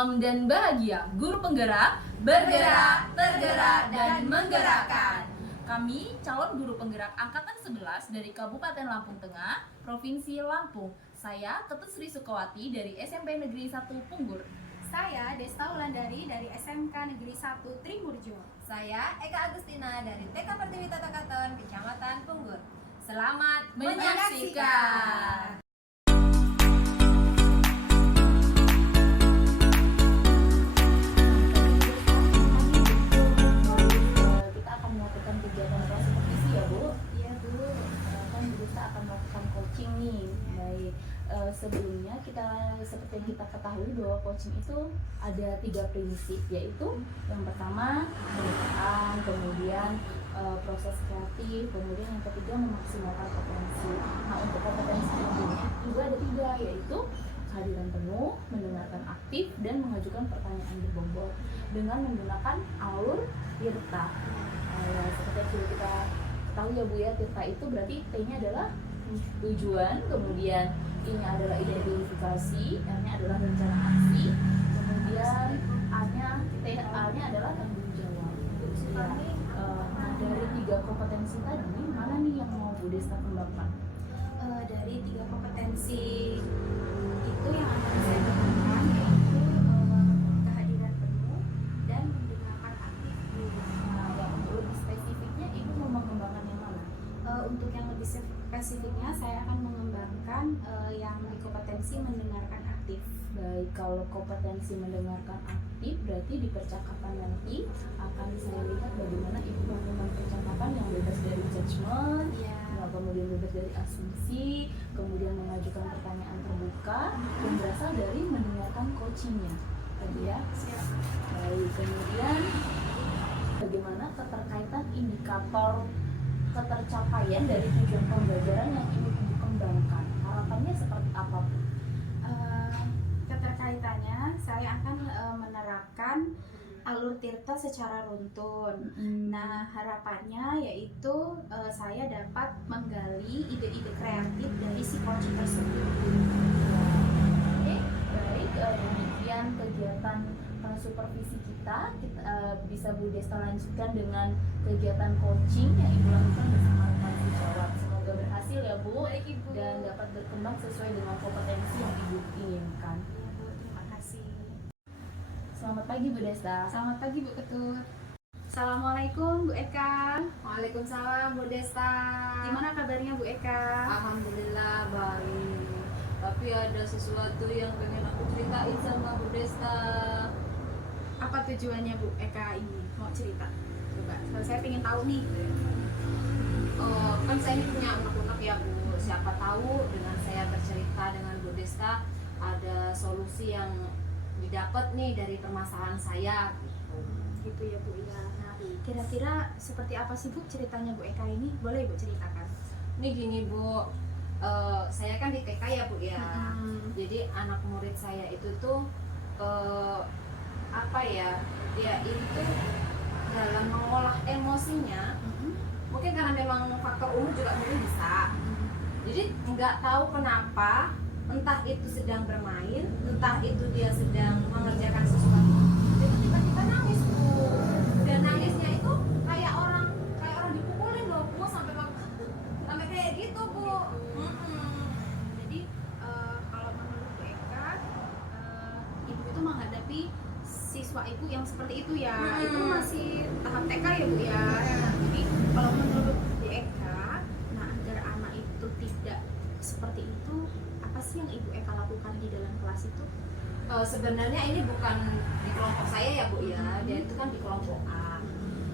paham dan bahagia. Guru penggerak, bergerak, tergerak, dan menggerakkan. Kami calon guru penggerak angkatan 11 dari Kabupaten Lampung Tengah, Provinsi Lampung. Saya Ketut Sri Sukawati dari SMP Negeri 1 Punggur. Saya Desta Wulandari dari SMK Negeri 1 Trimurjo. Saya Eka Agustina dari TK Pertiwi Tata Katon, Kecamatan Punggur. Selamat Menyaksikan. Kita akan melakukan kegiatan supervisi ya Bu? Iya Bu. Kan kita akan melakukan coaching nih. Baik. Sebelumnya kita seperti yang kita ketahui bahwa coaching itu ada 3 prinsip, yaitu yang pertama pendataan, kemudian proses kreatif, kemudian yang ketiga memaksimalkan potensi. Nah, untuk kompetensi ini juga ada 3, yaitu kehadiran penuh, mendengarkan aktif, dan mengajukan pertanyaan berbobot dengan menggunakan alur tirta. Seperti yang sudah kita ketahui ya Bu ya, tirta itu berarti T-nya adalah tujuan, kemudian I-nya adalah identifikasi, R-nya adalah rencana aksi, kemudian A-nya adalah tanggung jawab. Nah, dari 3 kompetensi tadi, mana nih yang mau Bu Desta kembangkan? Dari 3 kompetensi itu yang akan saya kembangkan yaitu kehadiran penuh dan mendengarkan aktif. Nah, yang lebih spesifiknya Ibu mau mengembangkan yang mana? Untuk yang lebih spesifiknya saya akan mengembangkan yang di kompetensi mendengarkan aktif. Baik, kalau kompetensi mendengarkan aktif berarti di percakapan nanti akan saya lihat bagaimana Ibu melakukan percakapan yang bebas dari judgement, kemudian bebas dari asumsi, kemudian mengajukan pertanyaan terbuka yang berasal dari mendengarkan coachingnya tadi ya. Baik, kemudian bagaimana keterkaitan indikator ketercapaian dari tujuan pembelajaran yang ingin Ibu kembangkan, harapannya seperti apa Bu? Keterkaitannya saya akan menerapkan alur tirta secara runtun. Nah, harapannya yaitu saya dapat menggali ide-ide kreatif dari si coach tersebut. Oke, baik, demikian kegiatan supervisi kita bisa Bu Desta lanjutkan dengan kegiatan coaching yang Ibu lakukan bersama rekan sejawat. Semoga berhasil ya Bu. Baik, Ibu. Dan dapat berkembang sesuai dengan kompetensi yang Ibu inginkan. Ya, Bu, terima kasih. Selamat pagi Bu Desta. Selamat pagi Bu Ketut. Assalamualaikum Bu Eka. Waalaikumsalam Bu Desta. Gimana kabarnya Bu Eka? Alhamdulillah baik. Tapi ada sesuatu yang pengen aku ceritain sama Bu Desta. Apa tujuannya Bu Eka ini mau cerita? Coba, saya pengen tahu nih. Kan saya ini punya anak-anak ya Bu. Siapa tahu dengan saya bercerita dengan Bu Desta ada solusi yang didapat nih dari permasalahan saya Gitu ya Bu ya. Nah, kira-kira seperti apa sih Bu ceritanya Bu Eka ini? Boleh Bu ceritakan? Ini gini Bu, saya kan di TK ya Bu ya. Jadi anak murid saya itu tuh apa ya, dia itu dalam mengolah emosinya mungkin karena memang faktor umur juga mungkin bisa. Jadi nggak tahu kenapa, entah itu sedang bermain, entah itu dia sedang mengerjakan sesuatu, dia tuh tiba-tiba nangis Bu. Dan nangisnya itu kayak orang dipukulin loh Bu, sampai kayak gitu Bu. Jadi kalau menurut Bu Eka, ibu itu menghadapi siswa ibu yang seperti itu ya. Itu masih tahap TK ya Bu ya. Jadi kalau menurut Bu Eka, nah agar anak itu tidak seperti itu, apa sih yang Ibu Eka lakukan di dalam kelas itu? Sebenarnya ini bukan di kelompok saya ya Bu ya, dia itu kan di kelompok A.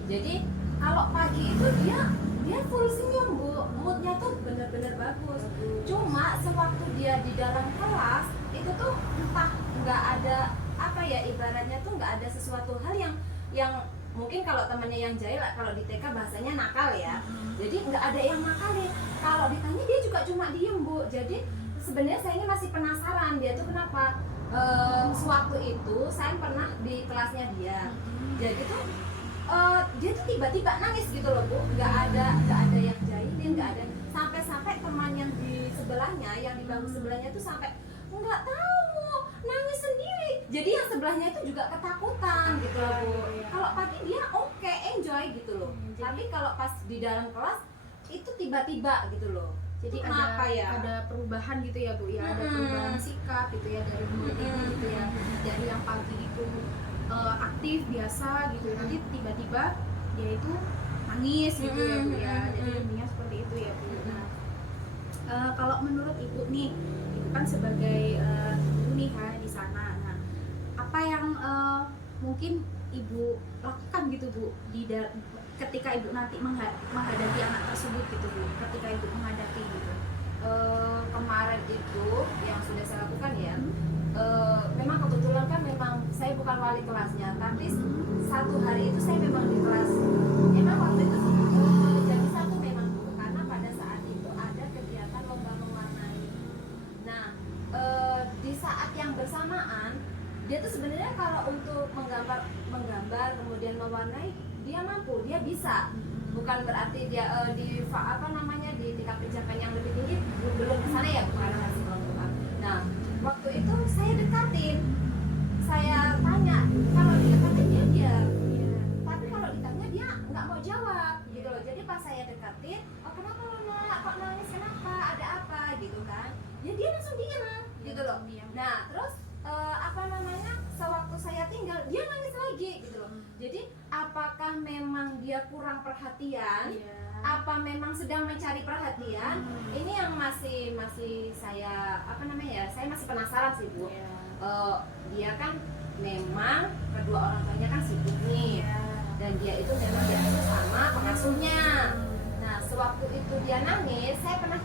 Jadi kalau pagi itu dia full senyum Bu, moodnya tuh bener-bener bagus. Cuma sewaktu dia di dalam kelas itu tuh entah nggak ada apa ya, ibaratnya tuh nggak ada sesuatu hal yang mungkin kalau temannya yang jahil, kalau di TK bahasanya nakal ya. Jadi nggak ada yang nakalin. Kalau ditanya dia juga cuma diem Bu. Jadi sebenarnya saya ini masih penasaran dia tuh kenapa. Sewaktu itu saya pernah di kelasnya dia. Jadi tuh dia tuh tiba-tiba nangis gitu loh Bu. Nggak ada yang jahilin, nggak ada. Sampai teman yang di sebelahnya, yang di bangku sebelahnya tuh sampai nggak tahu nangis sendiri. Jadi yang sebelahnya itu juga ketakutan gitu loh Bu. Kalau pagi dia oke, enjoy gitu loh. Tapi kalau pas di dalam kelas itu tiba-tiba gitu loh. Jadi Itu kenapa ya? ada perubahan gitu ya Bu ya, ada perubahan sikap gitu ya dari murid itu gitu ya, dari yang pagi itu aktif biasa gitu ya, nanti tiba-tiba dia itu nangis gitu ya Bu ya, jadi intinya seperti itu ya Bu. Nah, kalau menurut Ibu nih, Ibu kan sebagai guru nih ya di sana, nah apa yang mungkin Ibu lakukan gitu Bu ketika Ibu nanti menghadapi anak tersebut gitu Bu, ketika Ibu menghadapi gitu. Kemarin itu yang sudah saya lakukan ya, memang kebetulan kan memang saya bukan wali kelasnya, tapi satu hari itu saya memang di kelas. Emang waktu itu jam 1 memang Bu, karena pada saat itu ada kegiatan lomba mewarnai. Nah, di saat yang bersamaan dia tuh sebenarnya kalau untuk menggambar kemudian mewarnai dia mampu, dia bisa. Bukan berarti dia di tingkat pencapaian yang lebih tinggi belum ke sana ya, bukan masih belum. Nah, waktu itu saya dekatin, saya tanya, kalau didekatin dia diam, tapi kalau ditanya dia nggak mau jawab gitu loh. Jadi pas saya dekatin, oh kenapa lo nak, kok nangis, kenapa, ada apa gitu kan, ya dia langsung diam gitu loh. Nah terus sewaktu saya tinggal dia nangis lagi gitu loh. Jadi apakah memang dia kurang perhatian, apa memang sedang mencari perhatian, ini yang masih saya saya masih penasaran sih Bu. Dia kan memang kedua orang tuanya kan sibuk nih, dan dia itu memang diasuh sama pengasuhnya. Nah sewaktu itu dia nangis, saya pernah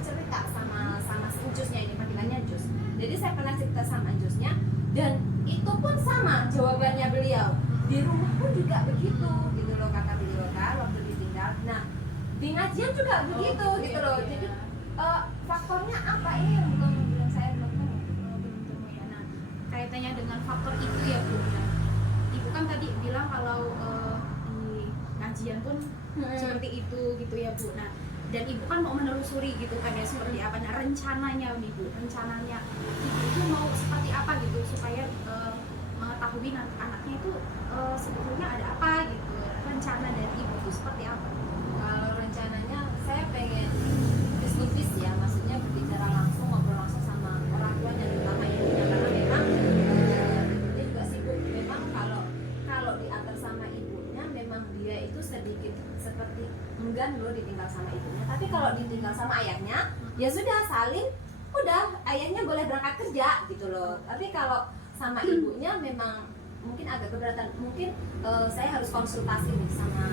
cerita sama si Jusnya, ini panggilannya Jus. Jadi saya pernah cerita sama Jusnya, dan itu pun sama jawabannya beliau. Di rumah pun juga begitu gitu loh kata beliau kan waktu ditinggal. Nah di ngajian juga begitu gitu loh. Jadi faktornya apa ini yang saya belum temu ya. Nah, kaitannya dengan faktor itu ya Bu ya. Ibu kan tadi bilang kalau di kajian pun seperti itu gitu ya Bu. Nah, dan Ibu kan mau menelusuri gitu kan ya seperti apa rencananya nih Bu, rencananya Ibu itu mau seperti apa gitu supaya mengetahui anaknya itu sebetulnya ada apa gitu, rencana dari Ibu itu seperti apa? Kalau rencananya saya pengen diskusi ya, maksudnya berbicara langsung, ngobrol langsung sama orang tuanya, terutama ibunya, karena memang dia juga sibuk. Memang kalau diantar sama ibunya, memang dia itu sedikit seperti enggan loh ditinggal sama ibunya. Tapi kalau ditinggal sama ayahnya, ya sudah saling, udah ayahnya boleh berangkat kerja gitu loh. Tapi kalau sama ibunya memang mungkin agak keberatan. Mungkin saya harus konsultasi nih sama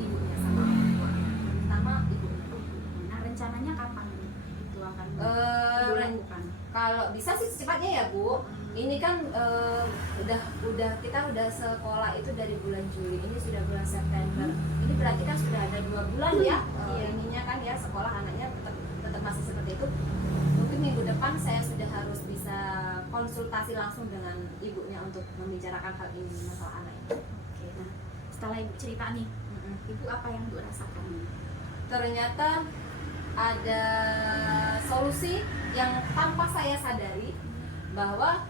ibunya, sama ibunya. Nah rencananya kapan itu akan Ibu lakukan? Kalau bisa sih secepatnya ya Bu. Ini kan udah kita udah sekolah itu dari bulan Juli, ini sudah bulan September. Ini berarti kan sudah ada 2 bulan ya. Ininya kan ya sekolah anaknya tetap masih seperti itu. Mungkin minggu depan saya sudah harus bisa konsultasi langsung dengan ibunya untuk membicarakan hal ini, masalah anak ini. Oke, nah setelah Ibu cerita nih, Ibu apa yang Ibu rasakan? Ternyata ada solusi yang tanpa saya sadari, bahwa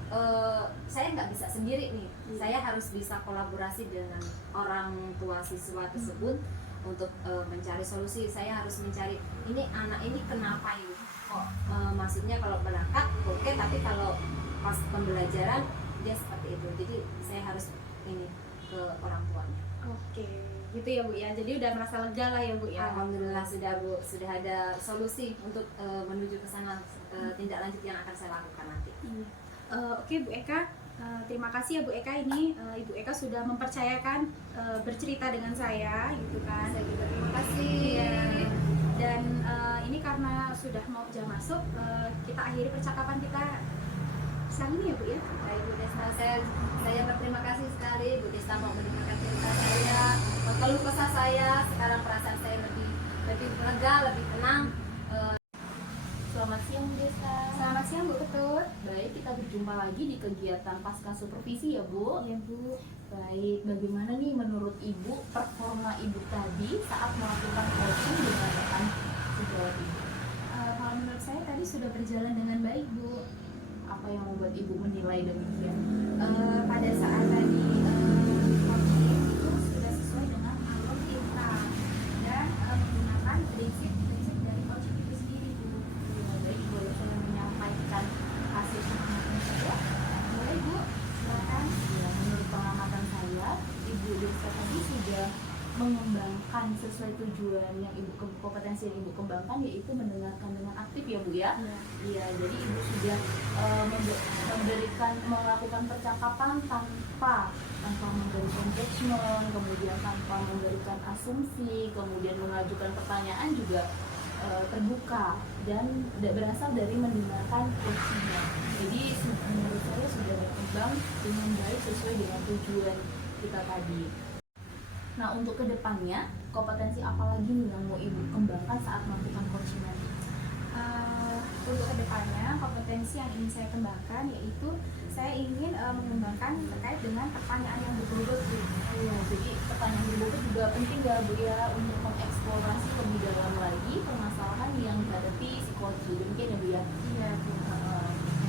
saya nggak bisa sendiri nih. Saya harus bisa kolaborasi dengan orang tua siswa tersebut untuk mencari solusi. Saya harus mencari ini anak ini kenapa ini kok maksudnya kalau berangkat oke, tapi kalau pas pembelajaran dia seperti itu. Jadi saya harus ini ke orang tuanya. Oke, gitu ya Bu ya. Jadi udah merasa lega lah ya Bu ya. Alhamdulillah sudah Bu, sudah ada solusi untuk menuju ke sana, tindak lanjut yang akan saya lakukan nanti. Oke Bu Eka, terima kasih ya Bu Eka, ini Ibu Eka sudah mempercayakan bercerita dengan saya gitu kan. Saya juga terima kasih. Iya. Dan ini karena sudah mau jam masuk, kita akhiri percakapan kita siang ini ya Bu ya. Baik Bu Desta, saya berterima kasih sekali Bu Desta mau mendengarkan cerita saya, keluh kesah saya. Sekarang perasaan saya lebih lega, lebih tenang. Selamat siang Bu Desta. Selamat siang Bu Ketut. Baik, kita berjumpa lagi di kegiatan pasca supervisi ya Bu. Iya Bu. Baik, bagaimana nih menurut Ibu performa Ibu tadi saat melakukan coaching dengan rekan sejawat Ibu? Kalau menurut saya tadi sudah berjalan dengan baik Bu. apa yang membuat ibu menilai demikian? Pada saat tadi coaching itu sudah sesuai dengan alur kita dan menggunakan prinsip-prinsip dari coaching itu sendiri Bu. Ya, baik, boleh saya menyampaikan hasil pengamatan saya? Boleh Bu, silakan. Ya, menurut pengamatan saya, Ibu Desta tadi sudah mengembangkan sesuai tujuan yang kompetensi yang ibu kembangkan, yaitu mendengarkan dengan aktif ya Bu ya. Iya, jadi ibu sudah melakukan percakapan tanpa memberikan judgment, kemudian tanpa memberikan asumsi, kemudian mengajukan pertanyaan juga terbuka dan berasal dari mendengarkan coachingnya. Jadi menurut saya sudah berkembang dengan baik sesuai dengan tujuan kita tadi. Nah, untuk kedepannya, kompetensi apa lagi nih yang mau ibu kembangkan saat melakukan coaching nanti? Untuk kedepannya kompetensi yang ingin saya kembangkan yaitu saya ingin mengembangkan terkait dengan pertanyaan yang berbobot Bu. Ya, jadi pertanyaan berbobot juga penting ya Bu ya, untuk mengeksplorasi lebih dalam lagi permasalahan yang dihadapi si coach. Demikian ya Bu ya. Iya Bu.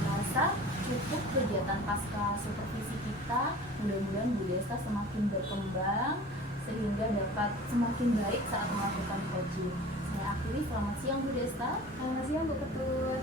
Merasa cukup kegiatan pasca supervisi kita, mudah-mudahan Bu Desta semakin berkembang sehingga dapat semakin baik saat melakukan coaching. Saya akhiri, selamat siang Bu Desta. Selamat siang Bu Ketut.